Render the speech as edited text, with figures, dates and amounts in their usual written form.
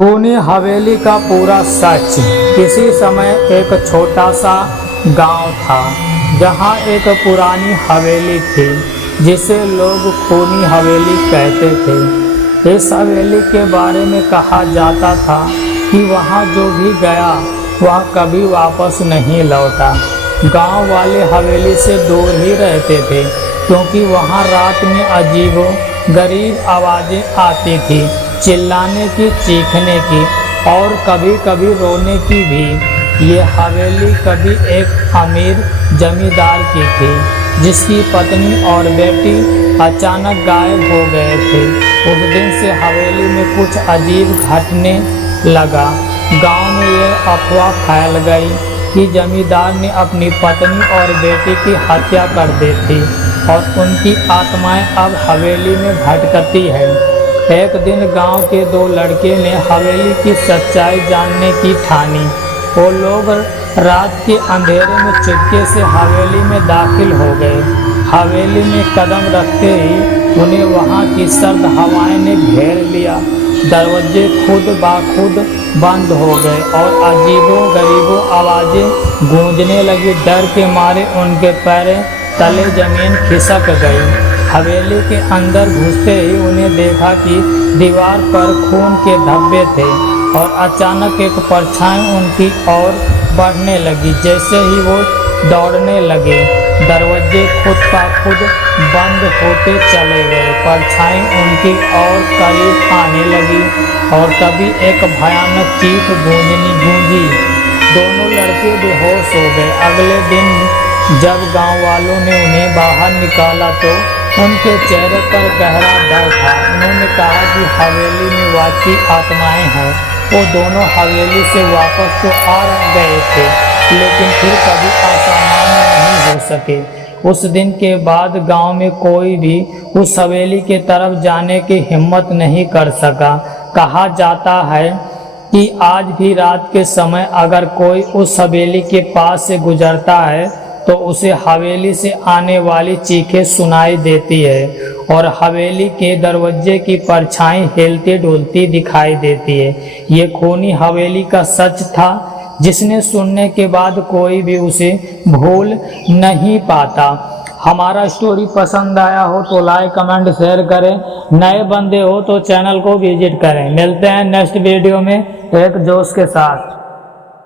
खूनी हवेली का पूरा सच। किसी समय एक छोटा सा गांव था जहां एक पुरानी हवेली थी जिसे लोग खूनी हवेली कहते थे। इस हवेली के बारे में कहा जाता था कि वहां जो भी गया वह कभी वापस नहीं लौटा। गांव वाले हवेली से दूर ही रहते थे क्योंकि वहां रात में अजीबो गरीब आवाज़ें आती थी, चिल्लाने की, चीखने की और कभी कभी रोने की भी। ये हवेली कभी एक अमीर जमींदार की थी जिसकी पत्नी और बेटी अचानक गायब हो गए थे। उस दिन से हवेली में कुछ अजीब घटने लगा। गांव में ये अफवाह फैल गई कि जमींदार ने अपनी पत्नी और बेटी की हत्या कर दी थी और उनकी आत्माएं अब हवेली में भटकती है। एक दिन गांव के दो लड़के ने हवेली की सच्चाई जानने की ठानी। वो लोग रात के अंधेरे में चुपके से हवेली में दाखिल हो गए। हवेली में कदम रखते ही उन्हें वहां की सर्द हवाएं ने घेर लिया। दरवाजे खुद ब खुद बंद हो गए और अजीबो गरीबो आवाज़ें गूंजने लगी। डर के मारे उनके पैर तले जमीन खिसक गई। हवेली के अंदर घुसते ही उन्हें देखा कि दीवार पर खून के धब्बे थे और अचानक एक परछाई उनकी ओर बढ़ने लगी। जैसे ही वो दौड़ने लगे, दरवाजे खुद ब खुद बंद होते चले गए। परछाई उनकी ओर करीब आने लगी और तभी एक भयानक चीख गूंजी। दोनों लड़के बेहोश हो गए। अगले दिन जब गांव वालों ने उन्हें बाहर निकाला तो उनके चेहरे पर गहरा डर था। उन्होंने कहा कि हवेली में वाकई आत्माएं हैं। वो दोनों हवेली से वापस तो आ गए थे लेकिन फिर कभी असामान्य नहीं हो सके। उस दिन के बाद गांव में कोई भी उस हवेली के तरफ जाने की हिम्मत नहीं कर सका। कहा जाता है कि आज भी रात के समय अगर कोई उस हवेली के पास से गुजरता है तो उसे हवेली से आने वाली चीखें सुनाई देती है और हवेली के दरवाजे की परछाई हिलती डुलती दिखाई देती है। ये खूनी हवेली का सच था जिसने सुनने के बाद कोई भी उसे भूल नहीं पाता। हमारा स्टोरी पसंद आया हो तो लाइक कमेंट शेयर करें। नए बंदे हो तो चैनल को विजिट करें। मिलते हैं नेक्स्ट वीडियो में एक जोश के साथ।